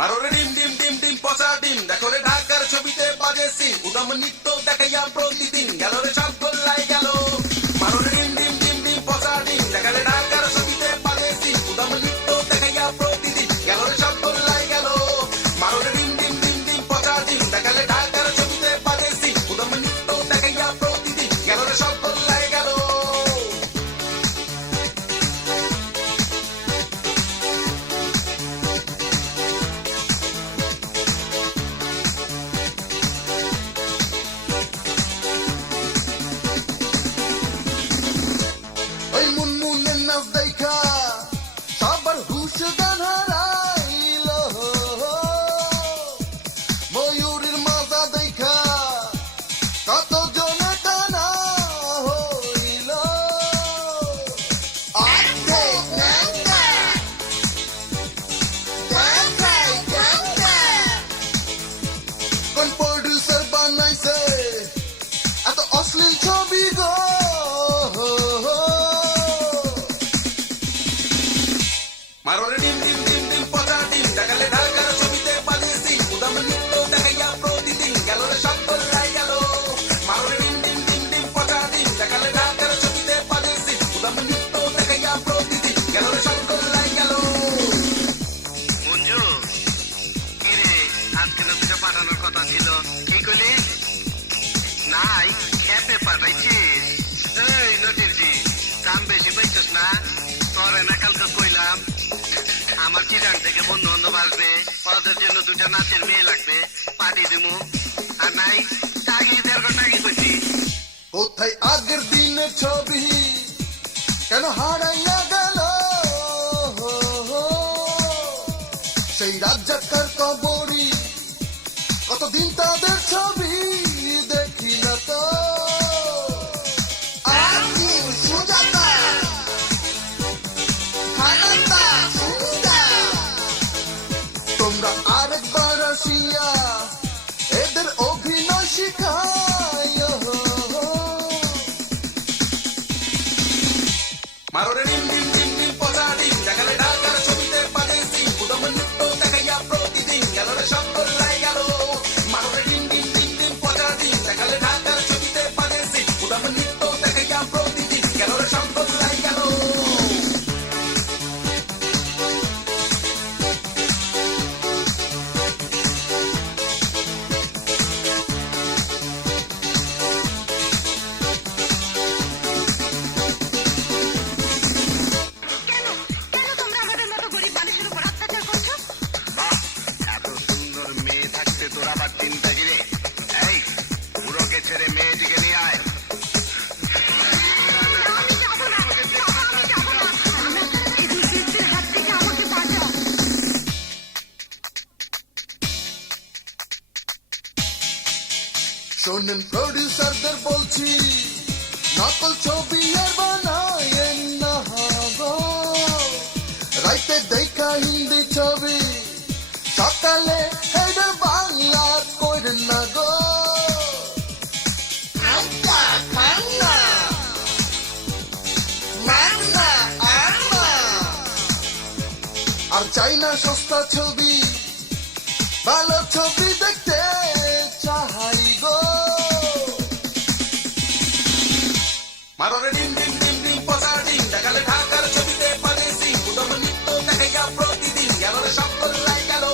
মারো রে ডিম ডিম ডিম ডিম পচা ডিম, দেখো রে ঢাকার ছবিতে বাজে সিন, উদম নৃত্য দেখাইয়া প্রতিদিন, গেল রে সব গোল্লাই গেল। মারো রে ডিম ডিম ডিম ডিম পচা ডিম, দেখা রে ঢাকার ছবিতে বাজে সিন, উদম নৃত্য দেখাইয়া প্রতিদিন, গেল রে সব গোল্লাই গেল। মারো রে ডিম ডিম ডিম ডিম পচা ডিম, দেখা রে ঢাকার ছবিতে বাজে সিন, উদম নৃত্য দেখাইয়া প্রতিদিন, গেল রে সব গোল্লাই গেল। ওই মুনমুনের নাচ দেখা সবার হুশ জ্ঞান হারাইল, ময়ূরের মাজা দেখা কত জনে কানা হইল। অর্ধেক ন্যাংটা, দেখাই ন্যাংটা। কোন প্রডিউসার বানাইছে এত অশ্লীল ছবি গো? মারো রে ডিম ডিম ডিম ডিম পচা ডিম, দেখালে ঢাকার ছবিতে বাজে সিন, উদম নৃত্য দেখাইয়া প্রতিদিন, গেল রে সব গোল্লাই গেল। মারো রে ডিম ডিম ডিম ডিম পচা ডিম, দেখালে ঢাকার ছবিতে বাজে সিন, উদম নৃত্য দেখাইয়া প্রতিদিন, গেল রে সব গোল্লাই গেল। মঞ্জু, কি রে, আজকে নদীটা পাঠানোর কথা ছিল, কি করলি? নাই, খেপে পাঠাইছিস? এই নদীরজি, দাম বেশি পাইছিস না? তোর এনা কালকে কইলাম আমার চিরাং থেকে বন্ধু বান্ধব আসবে, ওদের জন্য দুটা নাচের মেয়ে লাগবে, পাঠিয়ে দিমু। আর নাই, টাকি 1.5 টাকি করছি। কোথায় আগের দিনের ছবি কেন হারাইয়া গেল? সেই রাজ্জাকার কবরী কতদিন তাদের ছবি দেখি না তো। আজিম, সুজাতা, খানান্দা, সুন্দা, তোমরা আরেকবার আসিয়া এদের অভিনয় শিখায়। মারো রে ডিম ডিম ডিম ডিম পচা ডিম, দেখালে ঢাকার ছবিতে বাজে সিন, উদম নৃত্য দেখাইয়া প্রতিদিন, গেল রে সব গোল্লাই গেল। মারো রে ডিম ডিম ডিম ডিম পচা ডিম, দেখালে ঢাকার ছবিতে বাজে সিন, উদম নৃত্য দেখাইয়া প্রতিদিন, গেল রে সব গোল্লাই গেল। কেন কেন তোমরা আমাদের মতো গরিব মানুষের উপর অত্যাচার করছো? বাহ, এত সুন্দর মেয়ে থাকতে তোর আবার চিন্তা কি রে? এই, বুড়োকে ছেড়ে মেয়েটিকে নিয়ে আয়। আমি যাবো না, বাবা, আমি যাবো না। এই দুর্বৃত্তের হাত থেকে আমাকে বাঁচাও। শোনেন প্রডিউসারদের বলছি, নকল ছবি আর বানায়েন না গো। রাইতে দেখা হিন্দি ছবি, সকালে হেডে বাংলা করেন না গো। আচ্ছা, খান্না, মান্না, আম্মা। আর চাই না সস্তা ছবি, ভালো ছবি দেখতে চাই গো। মারো রে ডিম ডিম ডিম ডিম পচা ডিম, দেখালে ঢাকার ছবিতে বাজে সিন, উদম নৃত্য দেখাইয়া প্রতিদিন, গেল রে সব গোল্লাই গেল।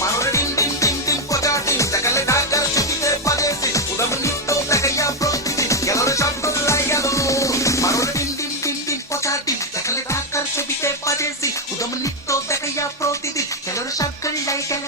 মারো রে ডিম ডিম ডিম ডিম পচা ডিম, দেখালে ঢাকার ছবিতে বাজে সিন, উদম নৃত্য দেখাইয়া প্রতিদিন, গেল রে সব গোল্লাই গেল। মারো রে ডিম ডিম ডিম ডিম পচা ডিম, দেখালে ঢাকার ছবিতে বাজে সিন, উদম নৃত্য দেখাইয়া প্রতিদিন, গেল রে সব গোল্লাই গেল।